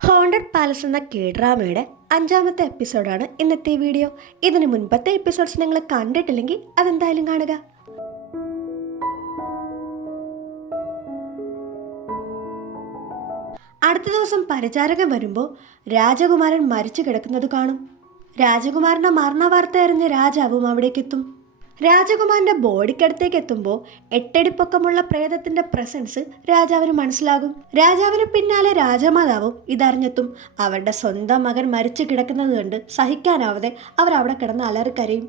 Haunted palace എന്ന കീഡ്രാമയുടെ 5ാമത്തെ എപ്പിസോഡാണ് ഇന്നത്തെ വീഡിയോ. ഇതിന് മുൻപത്തെ എപ്പിസോഡ്സ് നിങ്ങൾ കണ്ടിട്ടില്ലെങ്കിൽ അതെന്തായാലും കാണുക. അടുത്ത ദിവസം പരിചാരകൻ വരുമ്പോൾ രാജകുമാരൻ മരിച്ചു കിടക്കുന്നത് കാണും. രാജകുമാരൻ്റെ മരണ വാർത്ത അറിഞ്ഞ രാജാവും അവിടേക്കെത്തും. രാജകുമാരൻ്റെ ബോഡിക്കടുത്തേക്ക് എത്തുമ്പോൾ 8 അടി പൊക്കമുള്ള പ്രേതത്തിന്റെ പ്രസൻസ് രാജാവിന് മനസ്സിലാകും. രാജാവിന് പിന്നാലെ രാജമാതാവും ഇതറിഞ്ഞെത്തും. അവരുടെ സ്വന്തം മകൻ മരിച്ചു കിടക്കുന്നത് കണ്ട് സഹിക്കാനാവാതെ അവർ അവിടെ കിടന്ന് അലറിക്കരയും.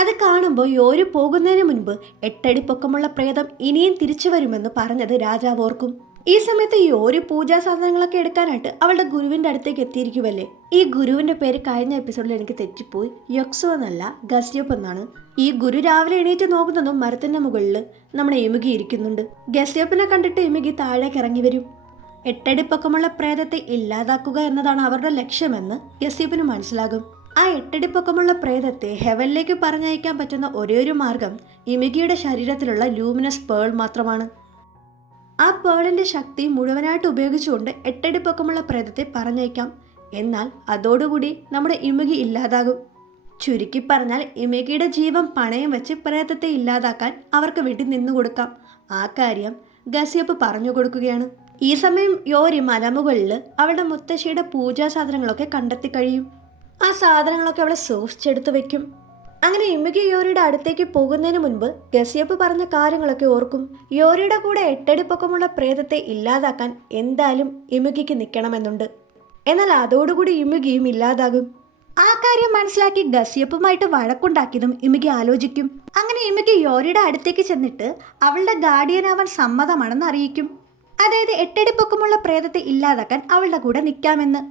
അത് കാണുമ്പോൾ യോരി പോകുന്നതിന് മുൻപ് 8 അടി പൊക്കമുള്ള പ്രേതം ഇനിയും തിരിച്ചു വരുമെന്ന് പറഞ്ഞത് രാജാവ് ഓർക്കും. ഈ സമയത്ത് യോരി പൂജാ സാധനങ്ങളൊക്കെ എടുക്കാനായിട്ട് അവളുടെ ഗുരുവിൻ്റെ അടുത്തേക്ക് എത്തിയിരിക്കുമല്ലേ. ഈ ഗുരുവിൻ്റെ പേര് കഴിഞ്ഞ എപ്പിസോഡിൽ എനിക്ക് തെറ്റിപ്പോയി. യൊക്സു എന്നല്ല, ഗസ്യപ്പ് എന്നാണ്. ഈ ഗുരു രാവിലെ എണീറ്റ് നോക്കുന്നതും മരത്തിൻ്റെ മുകളിൽ നമ്മുടെ എമുകി ഇരിക്കുന്നുണ്ട്. ഗസ്യപ്പിനെ കണ്ടിട്ട് എമുകി താഴേക്ക് ഇറങ്ങി വരും. 8 അടി പൊക്കമുള്ള പ്രേതത്തെ ഇല്ലാതാക്കുക എന്നതാണ് അവരുടെ ലക്ഷ്യമെന്ന് ഗസ്യപ്പിന് മനസ്സിലാകും. ആ 8 അടി പൊക്കമുള്ള പ്രേതത്തെ ഹെവനിലേക്ക് പറഞ്ഞയക്കാൻ പറ്റുന്ന ഒരേയൊരു മാർഗം ഇമികിയുടെ ശരീരത്തിലുള്ള ലൂമിനസ് പേൾ മാത്രമാണ്. ആ പേളിൻ്റെ ശക്തി മുഴുവനായിട്ട് ഉപയോഗിച്ചുകൊണ്ട് 8 അടി പൊക്കമുള്ള പ്രേതത്തെ പറഞ്ഞയക്കാം. എന്നാൽ അതോടുകൂടി നമ്മുടെ ഇമുകി ഇല്ലാതാകും. ചുരുക്കി പറഞ്ഞാൽ ഇമുകിയുടെ ജീവൻ പണയം വെച്ച് പ്രേതത്തെ ഇല്ലാതാക്കാൻ അവർക്ക് വേണ്ടി നിന്നുകൊടുക്കാം. ആ കാര്യം ഗസ്യപ്പ് പറഞ്ഞു കൊടുക്കുകയാണ്. ഈ സമയം യോരി മലമുകളിൽ അവളുടെ മുത്തശ്ശിയുടെ പൂജാ സാധനങ്ങളൊക്കെ കണ്ടെത്തി കഴിയും. ആ സാധനങ്ങളൊക്കെ അവളെ സൂക്ഷിച്ചെടുത്ത് വെക്കും. അങ്ങനെ ഇമുകി യോരിയുടെ അടുത്തേക്ക് പോകുന്നതിന് മുൻപ് ഗസ്യപ്പ് പറഞ്ഞ കാര്യങ്ങളൊക്കെ ഓർക്കും. യോരിയുടെ കൂടെ 8 അടി പൊക്കമുള്ള പ്രേതത്തെ ഇല്ലാതാക്കാൻ എന്തായാലും ഇമുകിക്ക് നിൽക്കണമെന്നുണ്ട്. എന്നാൽ അതോടുകൂടി ഇമുകിയും ഇല്ലാതാകും. ആ കാര്യം മനസ്സിലാക്കി ഗസ്യപ്പുമായിട്ട് വഴക്കുണ്ടാക്കിയതും ഇമുകി ആലോചിക്കും. അങ്ങനെ ഇമുകി യോരിയുടെ അടുത്തേക്ക് ചെന്നിട്ട് അവളുടെ ഗാർഡിയനാവാൻ സമ്മതമാണെന്ന് അറിയിക്കും. അതായത് 8 അടി പൊക്കമുള്ള പ്രേതത്തെ ഇല്ലാതാക്കാൻ അവളുടെ കൂടെ നിൽക്കാമെന്ന്.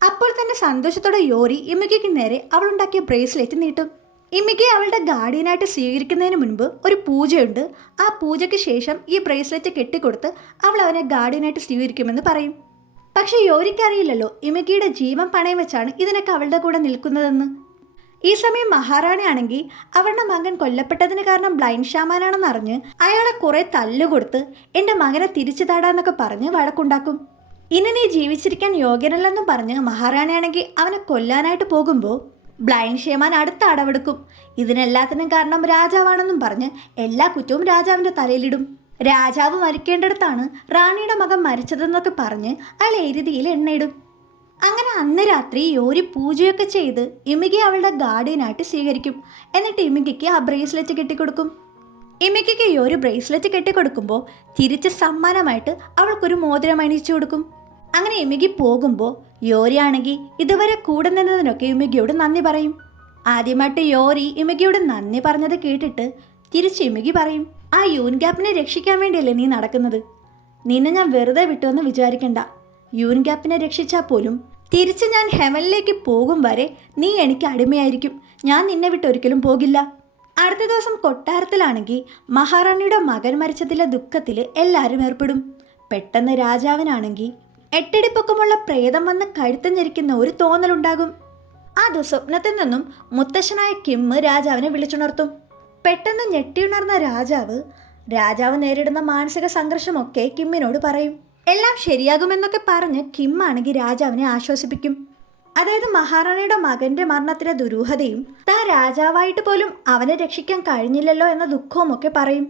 അപ്പോൾ തന്നെ സന്തോഷത്തോടെ യോരി ഇമുകിക്ക് നേരെ അവളുണ്ടാക്കിയ ബ്രേസ്ലെറ്റ് നീട്ടും. ഇമികയെ അവളുടെ ഗാർഡിയനായിട്ട് സ്വീകരിക്കുന്നതിന് മുൻപ് ഒരു പൂജയുണ്ട്. ആ പൂജയ്ക്ക് ശേഷം ഈ ബ്രേസ്ലെറ്റ് കെട്ടിക്കൊടുത്ത് അവൾ അവനെ ഗാർഡിയനായിട്ട് സ്വീകരിക്കുമെന്ന് പറയും. പക്ഷെ യോരിക്കറിയില്ലല്ലോ ഇമികയുടെ ജീവൻ പണയം വെച്ചാണ് ഇതിനൊക്കെ അവളുടെ കൂടെ നിൽക്കുന്നതെന്ന്. ഈ സമയം മഹാറാണിയാണെങ്കിൽ അവളുടെ മകൻ കൊല്ലപ്പെട്ടതിന് കാരണം ബ്ലൈൻഡ് ഷാമാനാണെന്ന് അറിഞ്ഞ് അയാളെ കുറെ തല്ലുകൊടുത്ത് എൻ്റെ മകനെ തിരിച്ചു താടാന്നൊക്കെ പറഞ്ഞ് വഴക്കുണ്ടാക്കും. ഇനി നീ ജീവിച്ചിരിക്കാൻ യോഗ്യനല്ലെന്നും പറഞ്ഞ് മഹാറാണിയാണെങ്കിൽ അവനെ കൊല്ലാനായിട്ട് പോകുമ്പോൾ ബ്ലൈൻഡ് ഷേമാൻ അടുത്ത അടവെടുക്കും. ഇതിനെല്ലാത്തിനും കാരണം രാജാവാണെന്നും പറഞ്ഞ് എല്ലാ കുറ്റവും രാജാവിൻ്റെ തലയിലിടും. രാജാവ് മരിക്കേണ്ടടുത്താണ് റാണിയുടെ മകൻ മരിച്ചതെന്നൊക്കെ പറഞ്ഞ് അയാൾ എരുതിയിൽ എണ്ണയിടും. അങ്ങനെ അന്ന് രാത്രി യോരി പൂജയൊക്കെ ചെയ്ത് ഇമികയെ അവളുടെ ഗാർഡിയനായിട്ട് സ്വീകരിക്കും. എന്നിട്ട് ഇമികയ്ക്ക് ആ ബ്രേസ്ലെറ്റ് കെട്ടിക്കൊടുക്കും. ഇമികയ്ക്ക് യോരി ബ്രേസ്ലെറ്റ് കെട്ടിക്കൊടുക്കുമ്പോൾ തിരിച്ച് സമ്മാനമായിട്ട് അവൾക്കൊരു മോതിരം അണിയിച്ചു കൊടുക്കും. അങ്ങനെ ഇമികി പോകുമ്പോൾ യോരിയാണെങ്കിൽ ഇതുവരെ കൂടെ നിന്നതിനൊക്കെ ഇമികിയോട് നന്ദി പറയും. ആദ്യമായിട്ട് യോരി ഇമികിയോട് നന്ദി പറഞ്ഞത് കേട്ടിട്ട് തിരിച്ച് ഇമികി പറയും, ആ യൂൻ ഗ്യാപ്പിനെ രക്ഷിക്കാൻ വേണ്ടിയല്ലേ നീ നടക്കുന്നത്? നിന്നെ ഞാൻ വെറുതെ വിട്ടുവെന്ന് വിചാരിക്കണ്ട. യൂൻ ഗ്യാപ്പിനെ രക്ഷിച്ചാൽ പോലും തിരിച്ച് ഞാൻ ഹെവനിലേക്ക് പോകും വരെ നീ എനിക്ക് അടിമയായിരിക്കും. ഞാൻ നിന്നെ വിട്ട് ഒരിക്കലും പോകില്ല. അടുത്ത ദിവസം കൊട്ടാരത്തിലാണെങ്കിൽ മഹാറാണിയുടെ മകൻ മരിച്ചതിലെ ദുഃഖത്തിൽ എല്ലാവരും ഏർപ്പെടും. പെട്ടെന്ന് രാജാവിനാണെങ്കിൽ 8 അടി പൊക്കമുള്ള പ്രേതം വന്ന് കഴുത്തഞ്ഞിരിക്കുന്ന ഒരു തോന്നലുണ്ടാകും. ആ ദുസ്വപ്നത്തിൽ നിന്നും മുത്തശ്ശനായ കിമ്മ് രാജാവിനെ വിളിച്ചുണർത്തും. പെട്ടെന്ന് ഞെട്ടിയുണർന്ന രാജാവ് നേരിടുന്ന മാനസിക സംഘർഷമൊക്കെ കിമ്മിനോട് പറയും. എല്ലാം ശരിയാകുമെന്നൊക്കെ പറഞ്ഞ് കിമ്മാണെങ്കിൽ രാജാവിനെ ആശ്വസിപ്പിക്കും. അതായത് മഹാറാണിയുടെ മകന്റെ മരണത്തിലെ ദുരൂഹതയും താൻ രാജാവായിട്ട് പോലും അവനെ രക്ഷിക്കാൻ കഴിഞ്ഞില്ലല്ലോ എന്ന ദുഃഖവുമൊക്കെ പറയും.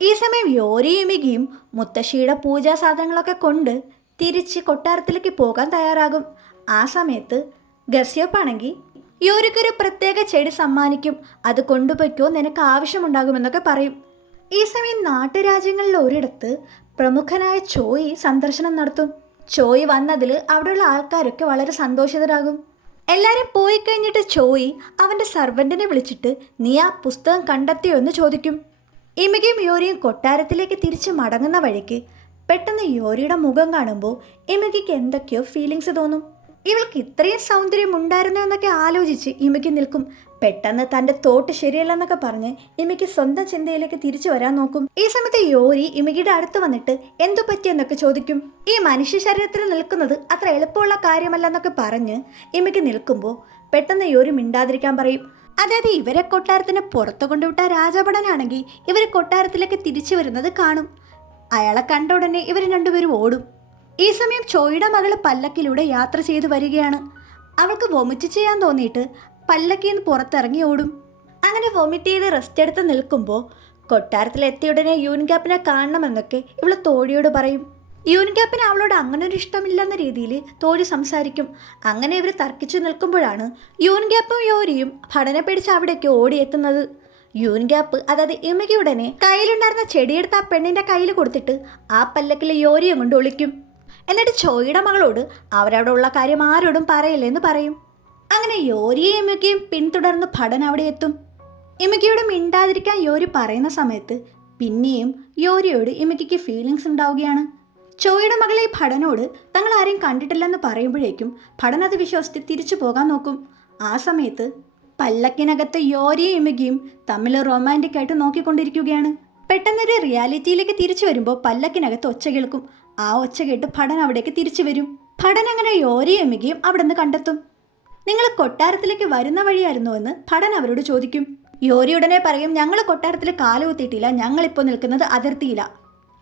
ഈ സമയം യോരിയും ഇമികിയും മുത്തശ്ശിയുടെ പൂജാ സാധനങ്ങളൊക്കെ കൊണ്ട് തിരിച്ച് കൊട്ടാരത്തിലേക്ക് പോകാൻ തയ്യാറാകും. ആ സമയത്ത് ഗസ്യപ്പാണെങ്കിൽ യോരിക്കൊരു പ്രത്യേക ചെടി സമ്മാനിക്കും. അത് കൊണ്ടുപോയിക്കോ, നിനക്ക് ആവശ്യമുണ്ടാകുമെന്നൊക്കെ പറയും. ഈ സമയം നാട്ടുരാജ്യങ്ങളിൽ ഒരിടത്ത് പ്രമുഖനായ ചോയി സന്ദർശനം നടത്തും. ചോയി വന്നതിൽ അവിടെയുള്ള ആൾക്കാരൊക്കെ വളരെ സന്തോഷിതരാകും. എല്ലാവരും പോയി കഴിഞ്ഞിട്ട് ചോയി അവൻ്റെ സർവൻറ്റിനെ വിളിച്ചിട്ട് നീ ആ പുസ്തകം കണ്ടെത്തിയോ എന്ന് ചോദിക്കും. ഇമികയും യോരിയും കൊട്ടാരത്തിലേക്ക് തിരിച്ച് മടങ്ങുന്ന വഴിക്ക് പെട്ടെന്ന് യോരിയുടെ മുഖം കാണുമ്പോൾ ഇമികിക്ക് എന്തൊക്കെയോ ഫീലിങ്സ് തോന്നും. ഇവൾക്ക് ഇത്രയും സൗന്ദര്യം ഉണ്ടായിരുന്നു എന്നൊക്കെ ആലോചിച്ച് ഇമികി നിൽക്കും. പെട്ടെന്ന് തൻ്റെ തോട്ട് ശരിയല്ലെന്നൊക്കെ പറഞ്ഞ് ഇമിക്ക് സ്വന്തം ചിന്തയിലേക്ക് തിരിച്ചു വരാൻ നോക്കും. ഈ സമയത്ത് യോരി ഇമികിയുടെ അടുത്ത് വന്നിട്ട് എന്തു പറ്റിയെന്നൊക്കെ ചോദിക്കും. ഈ മനുഷ്യ ശരീരത്തിൽ നിൽക്കുന്നത് അത്ര എളുപ്പമുള്ള കാര്യമല്ലെന്നൊക്കെ പറഞ്ഞ് ഇമിക്ക് നിൽക്കുമ്പോൾ പെട്ടെന്ന് യോരി മിണ്ടാതിരിക്കാൻ പറയും. അതായത് ഇവരെ കൊട്ടാരത്തിന് പുറത്തു കൊണ്ടുവിട്ട രാജഭടനാണെങ്കിൽ ഇവർ കൊട്ടാരത്തിലേക്ക് തിരിച്ചു വരുന്നത് കാണും. അയാളെ കണ്ട ഉടനെ ഇവർ രണ്ടുപേരും ഓടും. ഈ സമയം ചോയുടെ മകള് പല്ലക്കിലൂടെ യാത്ര ചെയ്തു വരികയാണ്. അവൾക്ക് വൊമിറ്റ് ചെയ്യാൻ തോന്നിയിട്ട് പല്ലക്കിൽ നിന്ന് പുറത്തിറങ്ങി ഓടും. അങ്ങനെ വൊമിറ്റ് ചെയ്ത് റെസ്റ്റ് എടുത്ത് നിൽക്കുമ്പോൾ കൊട്ടാരത്തിലെത്തിയ ഉടനെ യൂൻഗ്യാപ്പിനെ കാണണമെന്നൊക്കെ ഇവള് തോഴിയോട് പറയും. യൂൻഗ്യാപ്പിന് അവളോട് അങ്ങനെ ഒരു ഇഷ്ടമില്ലെന്ന രീതിയിൽ തോഴി സംസാരിക്കും. അങ്ങനെ ഇവർ തർക്കിച്ചു നിൽക്കുമ്പോഴാണ് യൂൻഗ്യാപ്പും യോരിയും ഭടനെ പിടിച്ച് അവിടേക്ക് ഓടിയെത്തുന്നത്. യൂൻഗ്യാപ്പ് അതായത് ഇമകി ഉടനെ കയ്യിലുണ്ടായിരുന്ന ചെടിയെടുത്ത് ആ പെണ്ണിൻ്റെ കയ്യിൽ കൊടുത്തിട്ട് ആ പല്ലക്കിൽ യോരിയും കൊണ്ട് ഒളിക്കും. എന്നിട്ട് ചോയുടെ മകളോട് അവരവിടെ ഉള്ള കാര്യം ആരോടും പറയില്ലെന്ന് പറയും. അങ്ങനെ യോരിയും ഇമകിയും പിന്തുടർന്ന് ഭടൻ അവിടെ എത്തും. ഇമകിയോട് മിണ്ടാതിരിക്കാൻ യോരി പറയുന്ന സമയത്ത് പിന്നെയും യോരിയോട് ഇമകിക്ക് ഫീലിങ്സ് ഉണ്ടാവുകയാണ്. ചോയുടെ മകളെ ഭടനോട് തങ്ങൾ ആരെയും കണ്ടിട്ടില്ലെന്ന് പറയുമ്പോഴേക്കും ഭടൻ അത് വിശ്വസിച്ച് തിരിച്ചു പോകാൻ നോക്കും. ആ സമയത്ത് പല്ലക്കിനകത്ത് യോരിയും ഇമകിയും തമ്മിൽ റൊമാൻറ്റിക് ആയിട്ട് നോക്കിക്കൊണ്ടിരിക്കുകയാണ്. പെട്ടെന്നൊരു റിയാലിറ്റിയിലേക്ക് തിരിച്ചു വരുമ്പോൾ പല്ലക്കിനകത്ത് ഒച്ച കേൾക്കും. ആ ഒച്ച കേട്ട് ഭടൻ അവിടേക്ക് തിരിച്ചു വരും. ഭടൻ അങ്ങനെ യോരിയും ഇമകിയും അവിടെ നിന്ന് കണ്ടെത്തും. നിങ്ങൾ കൊട്ടാരത്തിലേക്ക് വരുന്ന വഴിയായിരുന്നോ എന്ന് ഭടൻ അവരോട് ചോദിക്കും. യോരി ഉടനെ പറയും, ഞങ്ങൾ കൊട്ടാരത്തിൽ കാലുകുത്തിയിട്ടില്ല, ഞങ്ങളിപ്പോൾ നിൽക്കുന്നത് അതിർത്തിയില്ല.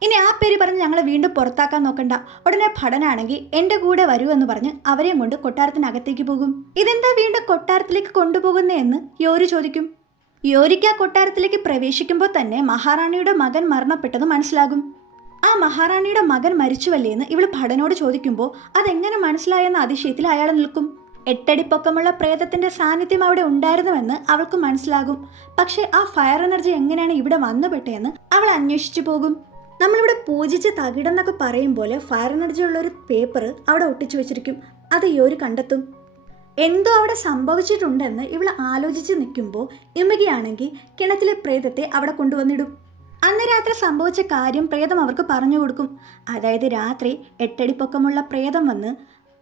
ഇനി ആ പേര് പറഞ്ഞ് ഞങ്ങളെ വീണ്ടും പുറത്താക്കാൻ നോക്കണ്ട. ഉടനെ ഭടനാണെങ്കിൽ എൻ്റെ കൂടെ വരൂ എന്ന് പറഞ്ഞ് അവരെയും കൊണ്ട് കൊട്ടാരത്തിനകത്തേക്ക് പോകും. ഇതെന്താ വീണ്ടും കൊട്ടാരത്തിലേക്ക് കൊണ്ടുപോകുന്നേ എന്ന് യോരി ചോദിക്കും. യോരിക്ക് ആ കൊട്ടാരത്തിലേക്ക് പ്രവേശിക്കുമ്പോൾ തന്നെ മഹാറാണിയുടെ മകൻ മരണപ്പെട്ടത് മനസ്സിലാകും. ആ മഹാറാണിയുടെ മകൻ മരിച്ചുവല്ലേ എന്ന് ഇവൾ ഭടനോട് ചോദിക്കുമ്പോൾ അതെങ്ങനെ മനസ്സിലായെന്ന അതിശയത്തിൽ അയാൾ നിൽക്കും. 8 അടി പൊക്കമുള്ള പ്രേതത്തിന്റെ സാന്നിധ്യം അവിടെ ഉണ്ടായിരുന്നുവെന്ന് അവൾക്ക് മനസ്സിലാകും. പക്ഷേ ആ ഫയർ എനർജി എങ്ങനെയാണ് ഇവിടെ വന്നുപെട്ടതെന്ന് അവൾ അന്വേഷിച്ചു പോകും. നമ്മളിവിടെ പൂജിച്ച് തകിടെന്നൊക്കെ പറയും പോലെ ഫയർ എനർജി ഉള്ളൊരു പേപ്പർ അവിടെ ഒട്ടിച്ചു വെച്ചിരിക്കും. അത് യോരി കണ്ടെത്തും. എന്തോ അവിടെ സംഭവിച്ചിട്ടുണ്ടെന്ന് ഇവൾ ആലോചിച്ച് നിൽക്കുമ്പോൾ ഇമകിയാണെങ്കിൽ കിണറ്റിലെ പ്രേതത്തെ അവിടെ കൊണ്ടുവന്നിടും. അന്ന് രാത്രി സംഭവിച്ച കാര്യം പ്രേതം അവർക്ക് പറഞ്ഞു കൊടുക്കും. അതായത് രാത്രി 8 അടി പൊക്കമുള്ള പ്രേതം വന്ന്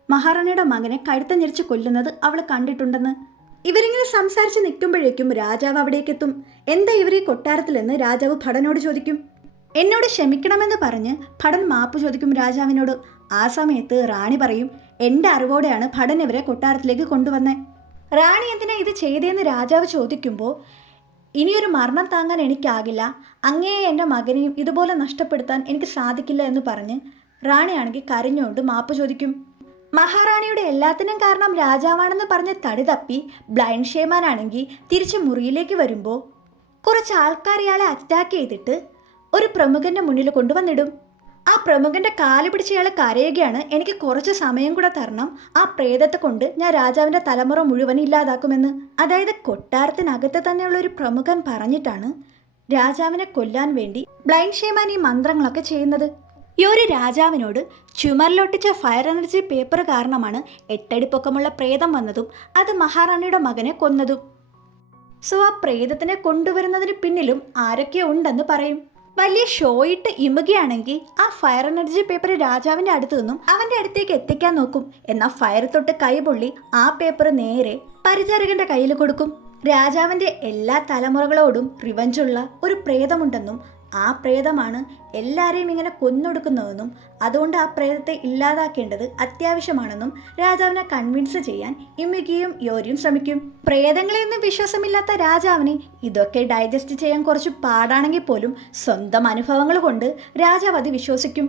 മഹാറാണിയുടെ മകനെ കഴുത്തം ഞെരിച്ച് കൊല്ലുന്നത് അവൾ കണ്ടിട്ടുണ്ടെന്ന്. ഇവരിങ്ങനെ സംസാരിച്ച് നിൽക്കുമ്പോഴേക്കും രാജാവ് അവിടേക്കെത്തും. എന്താ ഇവർ ഈ കൊട്ടാരത്തിലെന്ന് രാജാവ് ഭടനോട് ചോദിക്കും. എന്നോട് ക്ഷമിക്കണമെന്ന് പറഞ്ഞ് ഭടൻ മാപ്പ് ചോദിക്കും രാജാവിനോട്. ആ സമയത്ത് റാണി പറയും, എൻ്റെ അറിവോടെയാണ് ഭടൻ ഇവരെ കൊട്ടാരത്തിലേക്ക് കൊണ്ടുവന്നത്. റാണി എന്തിനാ ഇത് ചെയ്തതെന്ന് രാജാവ് ചോദിക്കുമ്പോൾ ഇനിയൊരു മരണം താങ്ങാൻ എനിക്കാകില്ല, അങ്ങേ എൻ്റെ മകനെയും ഇതുപോലെ നഷ്ടപ്പെടുത്താൻ എനിക്ക് സാധിക്കില്ല എന്ന് പറഞ്ഞ് റാണിയാണെങ്കിൽ കരഞ്ഞുകൊണ്ട് മാപ്പ് ചോദിക്കും. മഹാറാണിയുടെ എല്ലാത്തിനും കാരണം രാജാവാണെന്ന് പറഞ്ഞ് തടി തപ്പി ബ്ലൈൻഡ് ഷേമാനാണെങ്കിൽ തിരിച്ച് മുറിയിലേക്ക് വരുമ്പോൾ കുറച്ച് ആൾക്കാർ ഇയാളെ അറ്റാക്ക് ചെയ്തിട്ട് ഒരു പ്രമുഖൻ്റെ മുന്നിൽ കൊണ്ടുവന്നിടും. ആ പ്രമുഖൻ്റെ കാല് പിടിച്ച് ഇയാൾ കരയുകയാണ്, എനിക്ക് കുറച്ച് സമയം കൂടെ തരണം, ആ പ്രേതത്തെ കൊണ്ട് ഞാൻ രാജാവിൻ്റെ തലമുറ മുഴുവൻ ഇല്ലാതാക്കുമെന്ന്. അതായത് കൊട്ടാരത്തിനകത്ത് തന്നെയുള്ള ഒരു പ്രമുഖൻ പറഞ്ഞിട്ടാണ് രാജാവിനെ കൊല്ലാൻ വേണ്ടി ബ്ലൈൻഡ് ഷേമാൻ ഈ മന്ത്രങ്ങളൊക്കെ ചെയ്യുന്നത്. ഈ ഒരു രാജാവിനോട് ചുമരിലൊട്ടിച്ച ഫയർ എനർജി പേപ്പർ കാരണമാണ് 8 അടി പൊക്കമുള്ള പ്രേതം വന്നതും അത് മഹാറാണിയുടെ മകനെ കൊന്നതും. സോ ആ പ്രേതത്തിനെ കൊണ്ടുവരുന്നതിന് പിന്നിലും ആരൊക്കെ ഉണ്ടെന്ന് പറയും. വലിയ ഷോ ഇട്ട് ഇമുകയാണെങ്കിൽ ആ ഫയർ എനർജി പേപ്പർ രാജാവിൻ്റെ അടുത്ത് നിന്നും അവൻ്റെ അടുത്തേക്ക് എത്തിക്കാൻ നോക്കും. എന്നാൽ ഫയർ തൊട്ട് കൈപൊള്ളി ആ പേപ്പർ നേരെ പരിചാരകന്റെ കയ്യിൽ കൊടുക്കും. രാജാവിൻ്റെ എല്ലാ തലമുറകളോടും റിവഞ്ചുള്ള ഒരു പ്രേതമുണ്ടെന്നും ആ പ്രേതമാണ് എല്ലാവരെയും ഇങ്ങനെ കൊന്നൊടുക്കുന്നതെന്നും അതുകൊണ്ട് ആ പ്രേതത്തെ ഇല്ലാതാക്കേണ്ടത് അത്യാവശ്യമാണെന്നും രാജാവിനെ കൺവിൻസ് ചെയ്യാൻ ഇമുകിയും യോരിയും ശ്രമിക്കും. പ്രേതങ്ങളെയൊന്നും വിശ്വാസമില്ലാത്ത രാജാവിന് ഇതൊക്കെ ഡൈജസ്റ്റ് ചെയ്യാൻ കുറച്ച് പാടാണെങ്കിൽ പോലും സ്വന്തം അനുഭവങ്ങൾ കൊണ്ട് രാജാവ് അത് വിശ്വസിക്കും.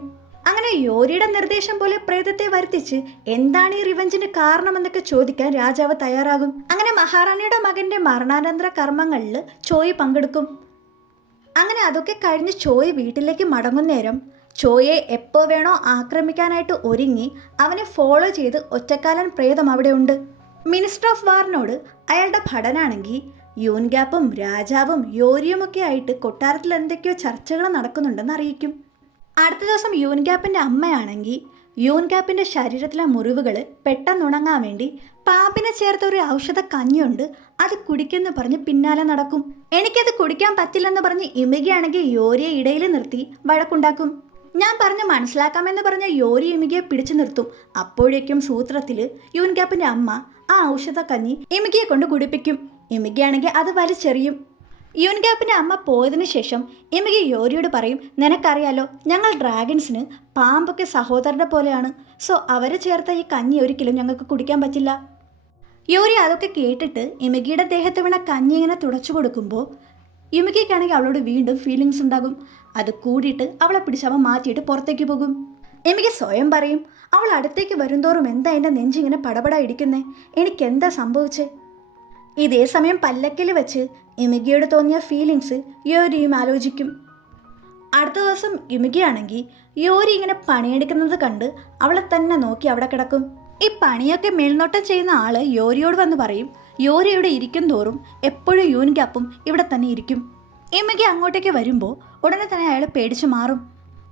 അങ്ങനെ യോരിയുടെ നിർദ്ദേശം പോലെ പ്രേതത്തെ വരുത്തിച്ച് എന്താണ് ഈ റിവഞ്ചിന് കാരണമെന്നൊക്കെ ചോദിക്കാൻ രാജാവ് തയ്യാറാകും. അങ്ങനെ മഹാറാണിയുടെ മകന്റെ മരണാനന്തര കർമ്മങ്ങളിൽ ചോയ് പങ്കെടുക്കും. അങ്ങനെ അതൊക്കെ കഴിഞ്ഞ് ചോയ് വീട്ടിലേക്ക് മടങ്ങുന്നേരം ചോയെ എപ്പോൾ വേണോ ആക്രമിക്കാനായിട്ട് ഒരുങ്ങി അവനെ ഫോളോ ചെയ്ത് ഒറ്റക്കാലൻ പ്രേതം അവിടെ ഉണ്ട്. മിനിസ്റ്റർ ഓഫ് വാറിനോട് അയാളുടെ ഭടനാണെങ്കിൽ യൂൻഗ്യാപ്പും രാജാവും യോരിയുമൊക്കെ ആയിട്ട് കൊട്ടാരത്തിൽ എന്തൊക്കെയോ ചർച്ചകൾ നടക്കുന്നുണ്ടെന്ന് അറിയിക്കും. അടുത്ത ദിവസം യൂൻഗ്യാപ്പിൻ്റെ അമ്മയാണെങ്കിൽ യൂൻഗ്യാപ്പിൻ്റെ ശരീരത്തിലെ മുറിവുകൾ പെട്ടെന്നുണങ്ങാൻ വേണ്ടി പാമ്പിനെ ചേർത്ത ഒരു ഔഷധ കഞ്ഞിയുണ്ട്, അത് കുടിക്കെന്ന് പറഞ്ഞ് പിന്നാലെ നടക്കും. എനിക്കത് കുടിക്കാൻ പറ്റില്ലെന്ന് പറഞ്ഞ് ഇമുകയാണെങ്കിൽ യോരിയെ ഇടയിൽ നിർത്തി വഴക്കുണ്ടാക്കും. ഞാൻ പറഞ്ഞ് മനസ്സിലാക്കാമെന്ന് പറഞ്ഞ യോരി ഇമുകയെ പിടിച്ചു നിർത്തും. അപ്പോഴേക്കും സൂത്രത്തിൽ യൂൻഗ്യാപ്പിൻ്റെ അമ്മ ആ ഔഷധ കഞ്ഞി ഇമുകയെ കൊണ്ട് കുടിപ്പിക്കും. ഇമുകയാണെങ്കിൽ അത് വലിച്ചെറിയും. യൂൻഗ്യാപ്പിൻ്റെ അമ്മ പോയതിനു ശേഷം ഇമുകി യോരിയോട് പറയും, നിനക്കറിയാലോ ഞങ്ങൾ ഡ്രാഗൺസിന് പാമ്പൊക്കെ സഹോദരൻ്റെ പോലെയാണ്, സോ അവരെ ചേർത്ത ഈ കഞ്ഞി ഒരിക്കലും ഞങ്ങൾക്ക് കുടിക്കാൻ പറ്റില്ല. യോരി അതൊക്കെ കേട്ടിട്ട് ഇമുകിയുടെ ദേഹത്ത് വീണ കഞ്ഞി ഇങ്ങനെ തുടച്ചു കൊടുക്കുമ്പോൾ ഇമുകിക്കാണെങ്കിൽ അവളോട് വീണ്ടും ഫീലിങ്സ് ഉണ്ടാകും. അത് കൂടിയിട്ട് അവളെ പിടിച്ച് അവൻ മാറ്റിയിട്ട് പുറത്തേക്ക് പോകും. എനിക്ക് സ്വയം പറയും, അവൾ അടുത്തേക്ക് വരുംതോറും എന്താ എൻ്റെ നെഞ്ചിങ്ങനെ പടപട ഇടിക്കുന്നേ, എനിക്കെന്താ സംഭവിച്ചേ? ഇതേ സമയം പല്ലക്കിൽ വെച്ച് ഇമികിയോട് തോന്നിയ ഫീലിങ്സ് യോരിയും ആലോചിക്കും. അടുത്ത ദിവസം ഇമികിയാണെങ്കിൽ യോരി ഇങ്ങനെ പണിയെടുക്കുന്നത് കണ്ട് അവളെ തന്നെ നോക്കി അവിടെ കിടക്കും. ഈ പണിയൊക്കെ മേൽനോട്ടം ചെയ്യുന്ന ആള് യോരിയോട് വന്ന് പറയും, യോരി ഇവിടെ ഇരിക്കും തോറും എപ്പോഴും യൂനിക്കാപ്പും ഇവിടെ തന്നെ ഇരിക്കും. ഇമികി അങ്ങോട്ടേക്ക് വരുമ്പോൾ ഉടനെ തന്നെ അയാൾ പേടിച്ചു മാറും.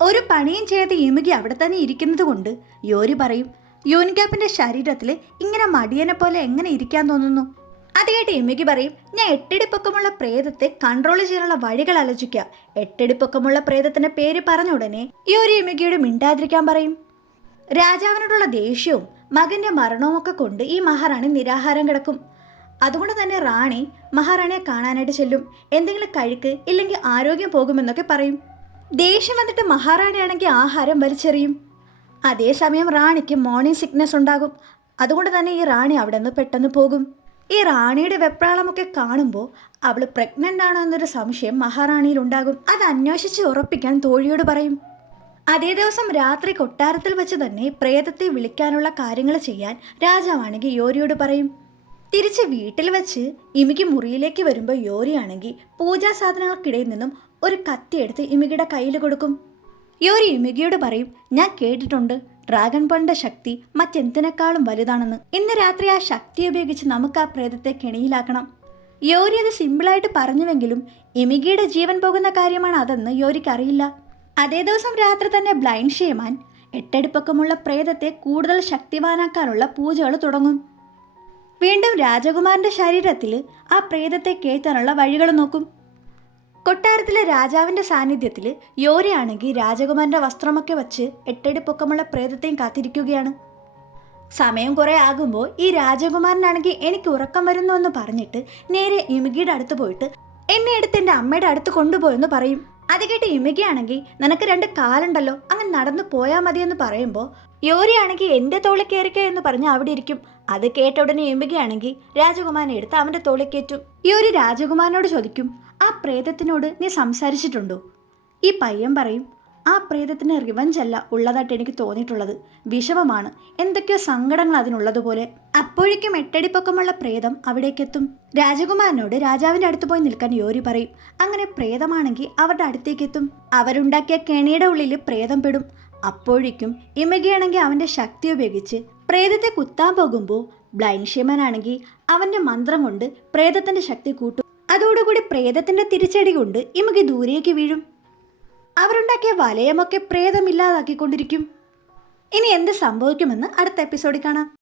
ഒരു പണിയും ചെയ്യാതെ ഇമികി അവിടെ തന്നെ ഇരിക്കുന്നത് കൊണ്ട് യോരി പറയും, യൂനിക്കാപ്പിൻ്റെ ശരീരത്തിൽ ഇങ്ങനെ മടിയനെ പോലെ എങ്ങനെ ഇരിക്കാൻ തോന്നുന്നു? അത് കേട്ട് ഇമികി പറയും, ഞാൻ 8 അടി പൊക്കമുള്ള പ്രേതത്തെ കൺട്രോൾ ചെയ്യാനുള്ള വഴികൾ ആലോചിക്കുക. 8 അടി പൊക്കമുള്ള പ്രേതത്തിന്റെ പേര് പറഞ്ഞ ഉടനെ യോരി ഇമികിയോട് മിണ്ടാതിരിക്കാൻ പറയും. രാജാവിനോടുള്ള ദേഷ്യവും മകന്റെ മരണവും ഒക്കെ കൊണ്ട് ഈ മഹാറാണി നിരാഹാരം കിടക്കും. അതുകൊണ്ട് തന്നെ റാണി മഹാറാണിയെ കാണാനായിട്ട് ചെല്ലും. എന്തെങ്കിലും കഴിക്ക്, ഇല്ലെങ്കിൽ ആരോഗ്യം പോകുമെന്നൊക്കെ പറയും. ദേഷ്യം വന്നിട്ട് മഹാറാണിയാണെങ്കിൽ ആഹാരം വലിച്ചെറിയും. അതേസമയം റാണിക്ക് മോർണിംഗ് സിക്നസ് ഉണ്ടാകും. അതുകൊണ്ട് തന്നെ ഈ റാണി അവിടെ നിന്ന് പെട്ടെന്ന് പോകും. ഈ റാണിയുടെ വെപ്രാളമൊക്കെ കാണുമ്പോൾ അവൾ പ്രഗ്നൻ്റ് ആണോ എന്നൊരു സംശയം മഹാറാണിയിലുണ്ടാകും. അത് അന്വേഷിച്ച് ഉറപ്പിക്കാൻ തോഴിയോട് പറയും. അതേ ദിവസം രാത്രി കൊട്ടാരത്തിൽ വെച്ച് തന്നെ പ്രേതത്തെ വിളിക്കാനുള്ള കാര്യങ്ങൾ ചെയ്യാൻ രാജാവാണെങ്കിൽ യോരിയോട് പറയും. തിരിച്ച് വീട്ടിൽ വെച്ച് ഇമികി മുറിയിലേക്ക് വരുമ്പോൾ യോരിയാണെങ്കിൽ പൂജാ സാധനങ്ങൾക്കിടയിൽ നിന്നും ഒരു കത്തിയെടുത്ത് ഇമികിയുടെ കയ്യിൽ കൊടുക്കും. യോരി ഇമികിയോട് പറയും, ഞാൻ കേട്ടിട്ടുണ്ട് ഡ്രാഗൺ ബോളിന്റെ ശക്തി മറ്റെന്തിനേക്കാളും വലുതാണെന്ന്. ഇന്ന് രാത്രി ആ ശക്തി ഉപയോഗിച്ച് നമുക്ക് ആ പ്രേതത്തെ കെണിയിലാക്കണം. യോരി അത് സിമ്പിളായിട്ട് പറഞ്ഞുവെങ്കിലും ഇമികിയുടെ ജീവൻ പോകുന്ന കാര്യമാണ് അതെന്ന് യോരിക്ക് അറിയില്ല. അതേ ദിവസം രാത്രി തന്നെ ബ്ലൈൻഡ് ഷേമാൻ 8 അടി പൊക്കമുള്ള പ്രേതത്തെ കൂടുതൽ ശക്തിവാനാക്കാനുള്ള പൂജകൾ തുടങ്ങും. വീണ്ടും രാജകുമാരന്റെ ശരീരത്തിൽ ആ പ്രേതത്തെ കയറ്റാനുള്ള വഴികൾ നോക്കും. കൊട്ടാരത്തിലെ രാജാവിൻ്റെ സാന്നിധ്യത്തിൽ യോരിയാണെങ്കിൽ രാജകുമാരൻ്റെ വസ്ത്രമൊക്കെ വച്ച് 8 അടി പൊക്കമുള്ള പ്രേതത്തെയും കാത്തിരിക്കുകയാണ്. സമയം കുറേ ആകുമ്പോൾ ഈ രാജകുമാരനാണെങ്കിൽ എനിക്ക് ഉറക്കം വരുന്നു എന്ന് പറഞ്ഞിട്ട് നേരെ ഇമികിയുടെ അടുത്ത് പോയിട്ട് എന്നെ എടുത്ത് എൻ്റെ അമ്മയുടെ അടുത്ത് കൊണ്ടുപോയെന്ന് പറയും. അത് കേട്ട് ഇമികിയാണെങ്കിൽ നിനക്ക് 2 കാലുണ്ടല്ലോ, അങ്ങനെ നടന്നു പോയാൽ മതിയെന്ന് പറയുമ്പോൾ യോരിയാണെങ്കിൽ എൻ്റെ തോളിൽ കയറിക്കോ എന്ന് പറഞ്ഞ് അവിടെ ഇരിക്കും. അത് കേട്ട ഉടനെ ഇമികിയാണെങ്കിൽ രാജകുമാരനെ എടുത്ത് അവൻ്റെ തോളിൽ കയറ്റും. യോരി രാജകുമാരനോട് ചോദിക്കും, ആ പ്രേതത്തിനോട് നീ സംസാരിച്ചിട്ടുണ്ടോ? ഈ പയ്യൻ പറയും, ആ പ്രേതത്തിന് റിവഞ്ച് അല്ല ഉള്ളതായിട്ട് എനിക്ക് തോന്നിയിട്ടുള്ളത്, വിഷമമാണ്, എന്തൊക്കെയോ സങ്കടങ്ങൾ അതിനുള്ളതുപോലെ. അപ്പോഴേക്കും 8 അടി പൊക്കമുള്ള പ്രേതം അവിടേക്കെത്തും. രാജകുമാരനോട് രാജാവിൻ്റെ അടുത്ത് പോയി നിൽക്കാൻ യോരി പറയും. അങ്ങനെ പ്രേതമാണെങ്കിൽ അവരുടെ അടുത്തേക്കെത്തും. അവരുണ്ടാക്കിയ കെണിയുടെ ഉള്ളിൽ പ്രേതം പെടും. അപ്പോഴേക്കും ഇമകിയാണെങ്കിൽ അവൻ്റെ ശക്തി ഉപയോഗിച്ച് പ്രേതത്തെ കുത്താൻ പോകുമ്പോൾ ബ്ലൈൻഡ് ഷേമാനാണെങ്കിൽ അവൻ്റെ മന്ത്രം കൊണ്ട് പ്രേതത്തിൻ്റെ ശക്തി കൂട്ടും. അതോടുകൂടി പ്രേതത്തിൻ്റെ തിരിച്ചടി കൊണ്ട് ഇമകി ദൂരേക്ക് വീഴും. അവരുണ്ടാക്കിയ വലയമൊക്കെ പ്രേതമില്ലാതാക്കിക്കൊണ്ടിരിക്കും. ഇനി എന്ത് സംഭവിക്കുമെന്ന് അടുത്ത എപ്പിസോഡിൽ കാണാം.